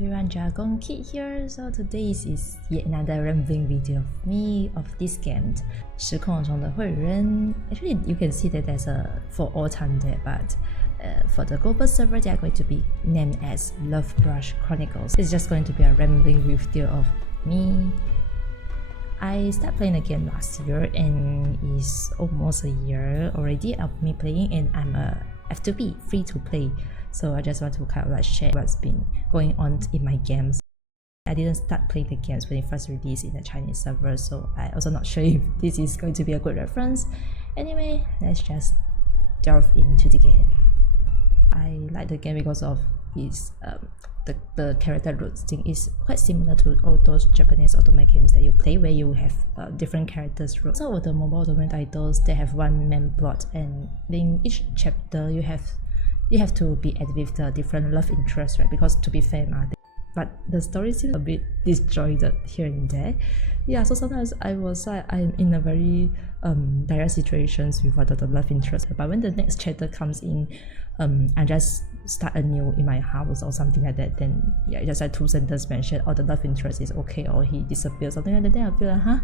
everyone, Dragon Kid here. So today's is yet another rambling video of me of this game, 时空中的绘旅人. Actually, you can see that there's a for all time there, but for the global server, they are going to be named as Lovebrush Chronicles. It's just going to be a rambling video of me. I started playing the game last year and it's almost a year already of me playing, and I'm a F2P, free to play. So I just want to kind of like share what's been going on in my games. I didn't start playing the games when it first released in the Chinese server, so I also not sure if this is going to be a good reference. Anyway, let's just delve into the game. I like the game because of its the character roots thing is quite similar to all those Japanese otome games that you play where you have different characters roots. So with the mobile otome titles, they have one main plot, and in each chapter you have to be added with the different love interests, right? Because to be fair, but the story seems a bit disjointed here and there. Yeah, so sometimes I'm in a very dire situations with the love interest. But when the next chapter comes in, I just start anew in my house or something like that. Then yeah, just like two sentences mention, or the love interest is okay, or he disappears, something like that. Then I feel like, huh?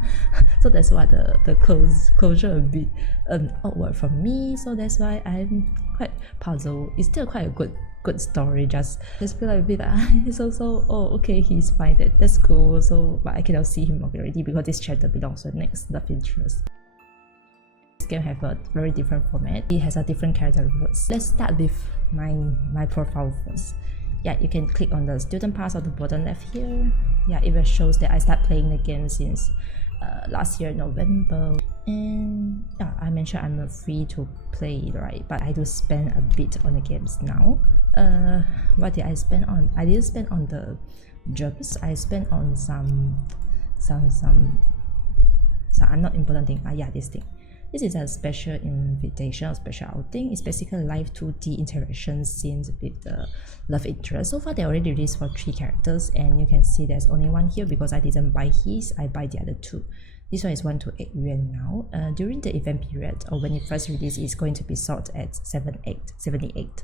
So that's why the closure a bit awkward for me. So that's why I'm quite puzzled. It's still quite a good story. Just feel like a bit oh okay, he's fine, that's cool. So but I cannot see him already because this chapter belongs to the next love interest. This game have a very different format. It has a different character roots. Let's start with my profile first. Yeah, you can click on the student pass on the bottom left here. Yeah, it shows that I start playing the game since last year November, and yeah, I mentioned I'm a free to play, right? But I do spend a bit on the games now. What did I spend on? I didn't spend on the jobs. I spent on some not important thing. Yeah, this thing. This is a special invitation or special outing. It's basically live 2D interaction scenes with the love interest. So far, they already released for 3 characters, and you can see there's only one here because I didn't buy his. I buy the other 2. This one is 1 to 8 yuan now. During the event period, or when it first released, it's going to be sold at 78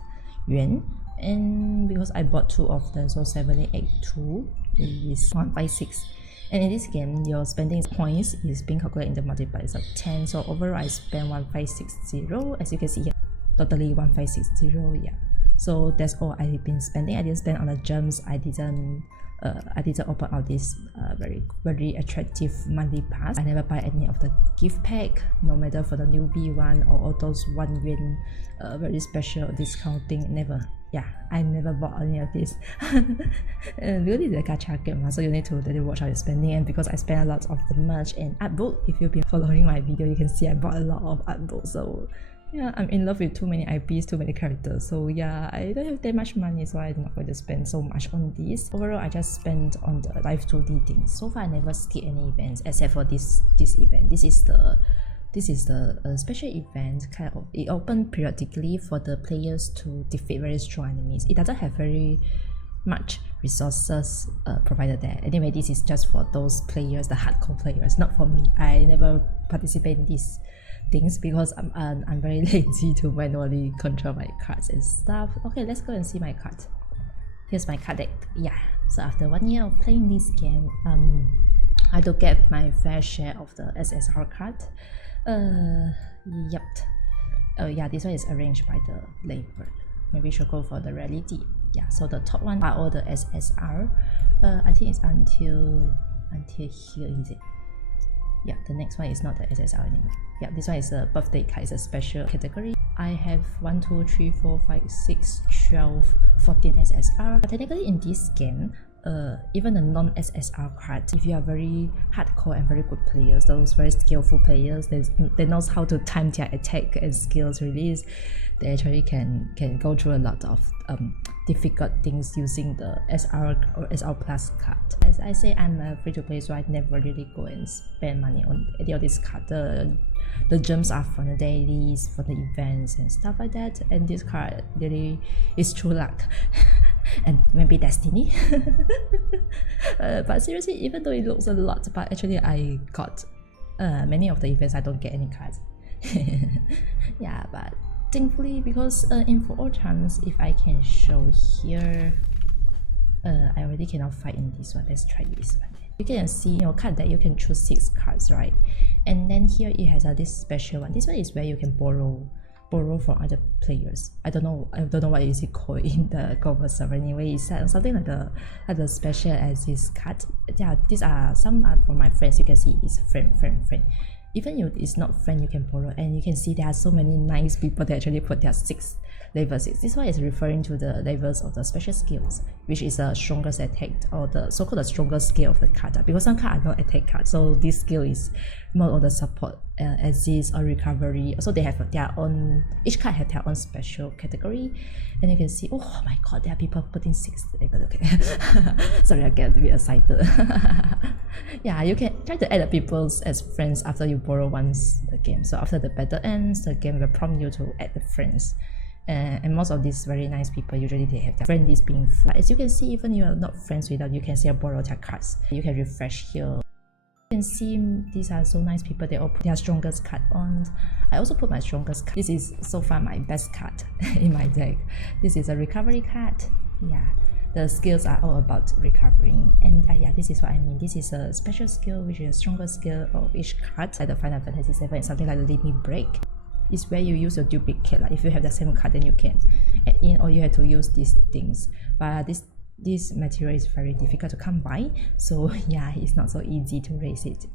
yuan. And because I bought 2 of them, so 782 is 156. And in this game, your spending points is being calculated in the multipliers of 10. So overall, I spent 1560. As you can see here, totally 1560. Yeah. So that's all I've been spending. I didn't spend on the gems. I didn't open out this very attractive monthly pass. I never buy any of the gift pack, no matter for the newbie one or all those 1 yuan very special discounting. Never. Yeah, I never bought any of this. Because it's a gacha game, so you need to really watch how you're spending. And because I spend a lot of the merch and art book, if you've been following my video, you can see I bought a lot of art books. So yeah, I'm in love with too many IPs, too many characters. So yeah, I don't have that much money, so I'm not going to spend so much on this. Overall, I just spent on the live 2D things. So far, I never skip any events except for this event. This is the special event, kind of. It opened periodically for the players to defeat very strong enemies. It doesn't have very much resources provided there. Anyway, this is just for those players, the hardcore players, not for me. I never participate in these things because I'm very lazy to manually control my cards and stuff. Okay, let's go and see my cards. Here's my card deck. Yeah, so after 1 year of playing this game, I do get my fair share of the SSR card. Yep. Oh yeah, this one is arranged by the label. Maybe we should go for the rarity. Yeah, so the top one are all the SSR. I think it's until here, is it? Yeah, the next one is not the SSR anymore. Yeah, this one is a birthday card. It's a special category. I have 1, 2, 3, 4, 5, 6, 12, 14 SSR. But technically in this game, even a non-SSR card, if you are very hardcore and very good players, those very skillful players, they knows how to time their attack and skills release, they actually can go through a lot of difficult things using the SR or SR plus card. As I say, I'm a free to play, so I never really go and spend money on any of this card. The gems are from the dailies, for the events and stuff like that, and this card really is true luck. And maybe destiny. But seriously, even though it looks a lot, but actually I got many of the events I don't get any cards. Yeah, but thankfully, because in for all times, if I can show here, I already cannot fight in this one. Let's try this one. You can see in your card deck you can choose 6 cards, right? And then here it has this special one. This one is where you can borrow from other players. I don't know what is it called in the global server. Anyway, it's something like the special as this card. Yeah, these are some are for my friends. You can see it's friend. Even if it's not friend, you can borrow, and you can see there are so many nice people that actually put their level 6. This one is referring to the levels of the special skills, which is the strongest attack, or the so-called the strongest skill of the card. Because some cards are not attack cards, so this skill is more of the support, assist or recovery. Also, they have their own. Each card have their own special category, and you can see. Oh my God, there are people putting 6 level. Okay, sorry, I get a bit excited. Yeah, you can try to add the people as friends after you borrow once the game. So after the battle ends, the game will prompt you to add the friends. And most of these very nice people, usually they have their friend list being full. As you can see, even you are not friends with them, you can still borrow their cards. You can refresh here. You can see these are so nice people. They all put their strongest card on. I also put my strongest card. This is so far my best card in my deck. This is a recovery card. Yeah, the skills are all about recovering. And yeah, this is what I mean. This is a special skill, which is a stronger skill of each card. Like the Final Fantasy 7 is something like the limit break. Is where you use your duplicate. Like if you have the same card, then you can add in, or you have to use these things. But this material is very difficult to come by, so yeah, it's not so easy to raise it.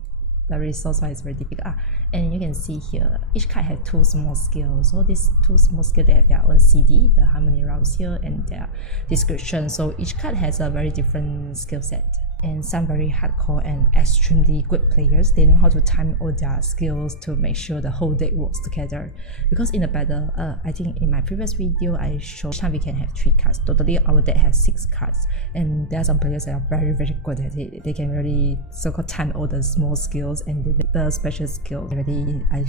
The resource is very difficult. And you can see here, each card has 2 small skills. So these 2 small skills, they have their own CD, the harmony rounds here, and their description. So each card has a very different skill set. And some very hardcore and extremely good players, they know how to time all their skills to make sure the whole deck works together. Because in the battle, I think in my previous video I showed each time we can have 3 cards. Totally our deck has 6 cards, and there are some players that are very good at it. They can really so-called time all the small skills and the special skills. I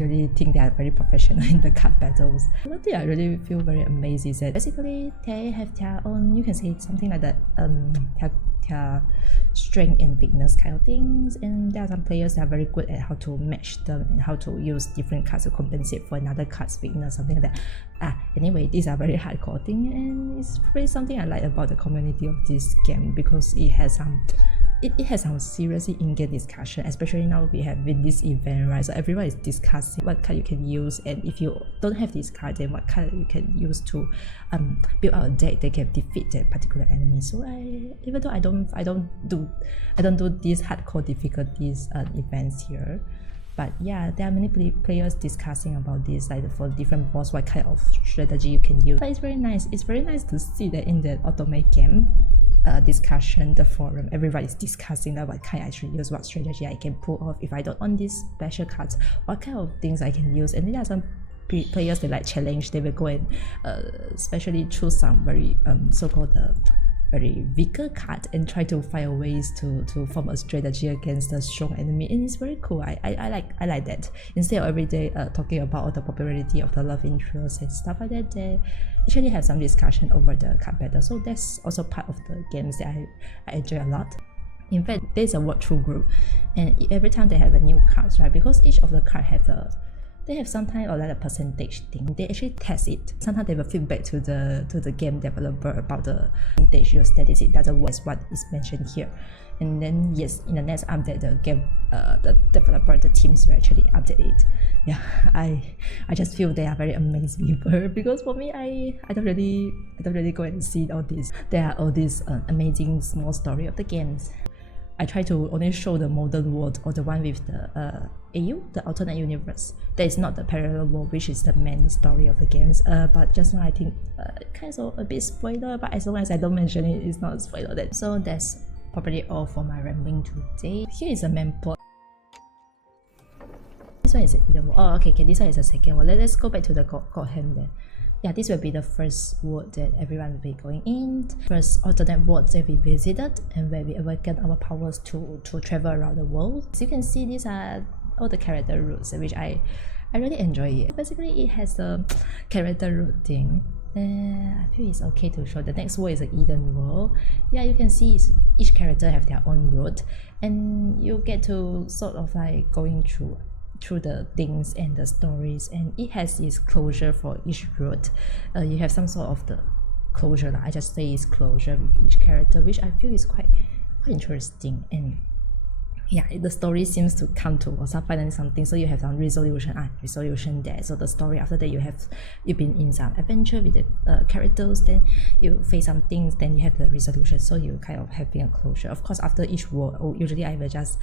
really think they are very professional in the card battles. One thing I really feel very amazed is that basically they have their own, you can say something like that, their strength and weakness kind of things, and there are some players that are very good at how to match them and how to use different cards to compensate for another card's weakness, something like that. Anyway, these are very hardcore things, and it's really something I like about the community of this game, because it has some seriously in-game discussion, especially now we have with this event, right? So everyone is discussing what card you can use, and if you don't have this card, then what card you can use to build out a deck that can defeat that particular enemy. So even though I don't do these hardcore difficulties events here, but yeah, there are many players discussing about this, like for different boss, what kind of strategy you can use. But it's very nice. It's very nice to see that in the otome game discussion, the forum, everybody is discussing that what kind I should use, what strategy I can pull off if I don't own these special cards, what kind of things I can use. And there are some players that like challenge. They will go and especially choose some very so-called very weaker card and try to find ways to form a strategy against a strong enemy, and it's very cool. I like that. Instead of every day talking about all the popularity of the love interest and stuff like that, they actually have some discussion over the card battle. So that's also part of the games that I enjoy a lot. In fact, there's a walkthrough group, and every time they have a new cards, right? Because each of the card they have sometimes like a percentage thing. They actually test it. Sometimes they will feedback to the game developer about the percentage, your statistics doesn't work as what is mentioned here. And then yes, in the next update, the game, the developer, the teams will actually update it. Yeah, I just feel they are very amazing people, because for me, I don't really go and see all this. There are all these amazing small story of the games. I try to only show the modern world, or the one with the AU, the alternate universe. That is not the parallel world, which is the main story of the games. But just now I think kind of a bit spoiler, but as long as I don't mention it, it's not a spoiler then. So that's probably all for my rambling today. Here is a main plot. This one is either one. Oh, okay, this one is the second one. Let's go back to the Godham then. Yeah, this will be the first world that everyone will be going in. First alternate world that we visited, and where we awaken our powers to travel around the world. As you can see, these are all the character routes, which I really enjoy it. Basically, it has a character route thing. I feel it's okay to show. The next world is the Eden world. Yeah, you can see each character have their own route, and you get to sort of like going through the things and the stories, and it has its closure for each route. You have some sort of the closure. I just say it's closure with each character, which I feel is quite interesting. And yeah, the story seems to come towards finally something, so you have some resolution there. So the story after that, you've been in some adventure with the characters, then you face some things, then you have the resolution, so you kind of having a closure. Of course, after each world, usually I will just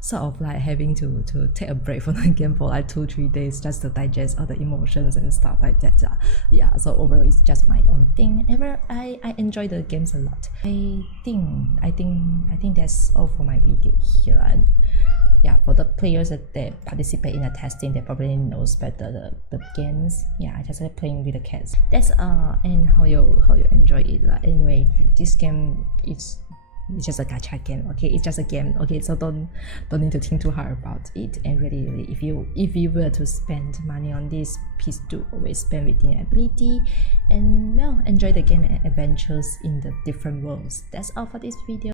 sort of like having to take a break from the game for like 2-3 days just to digest all the emotions and stuff like that. Yeah, so overall it's just my own thing, and I enjoy the games a lot. I think that's all for my video here. And yeah, for the players that they participate in the testing, they probably knows better the games. Yeah, I just like playing with the cats. That's and how you enjoy it. Like, anyway, this game it's just a gacha game. Okay, it's just a game. Okay, so don't need to think too hard about it. And really, if you were to spend money on this, please do always spend within your ability, and well, enjoy the game and adventures in the different worlds. That's all for this video.